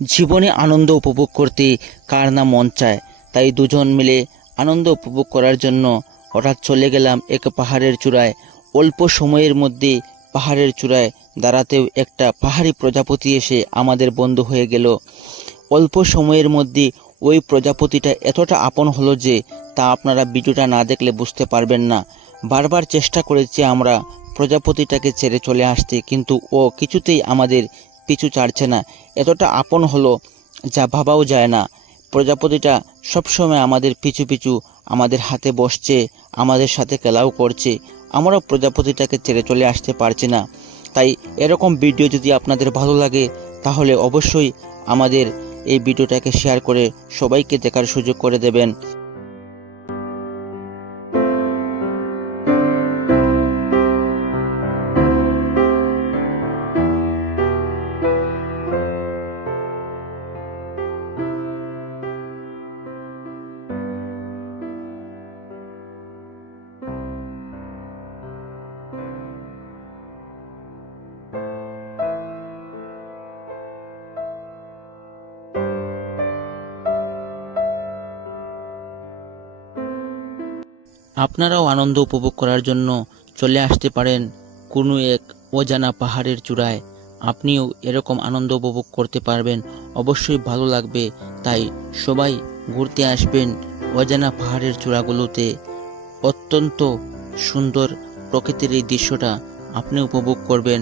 জীবনে আনন্দ উপভোগ করতে কার না মন চায়। তাই দুজন মিলে আনন্দ উপভোগ করার জন্য হঠাৎ চলে গেলাম এক পাহাড়ের চূড়ায়। অল্প সময়ের মধ্যে পাহাড়ের চূড়ায় দাঁড়াতেও একটা পাহাড়ি প্রজাপতি এসে আমাদের বন্ধু হয়ে গেল। অল্প সময়ের মধ্যে ওই প্রজাপতিটা এতটা আপন হলো যে তা আপনারা ভিডিওটা না দেখলে বুঝতে পারবেন না। বারবার চেষ্টা করেছি আমরা প্রজাপতিটাকে ছেড়ে চলে আসতে, কিন্তু ও কিছুতেই আমাদের পিছু ছাড়ছে না। এতটা আপন হলো যা ভাবাও যায় না। প্রজাপতিটা সবসময় আমাদের পিছু পিছু আমাদের হাতে বসছে, আমাদের সাথে খেলাও করছে। আমরাও প্রজাপতিটাকে ছেড়ে চলে আসতে পারছি না। তাই এরকম ভিডিও যদি আপনাদের ভালো লাগে তাহলে অবশ্যই আমাদের এই ভিডিওটাকে শেয়ার করে সবাইকে দেখার সুযোগ করে দেবেন। আপনারাও আনন্দ উপভোগ করার জন্য চলে আসতে পারেন কোনো এক অজানা পাহাড়ের চূড়ায়। আপনিও এরকম আনন্দ উপভোগ করতে পারবেন, অবশ্যই ভালো লাগবে। তাই সবাই ঘুরতে আসবেন অজানা পাহাড়ের চূড়াগুলোতে। অত্যন্ত সুন্দর প্রকৃতির এই দৃশ্যটা আপনি উপভোগ করবেন।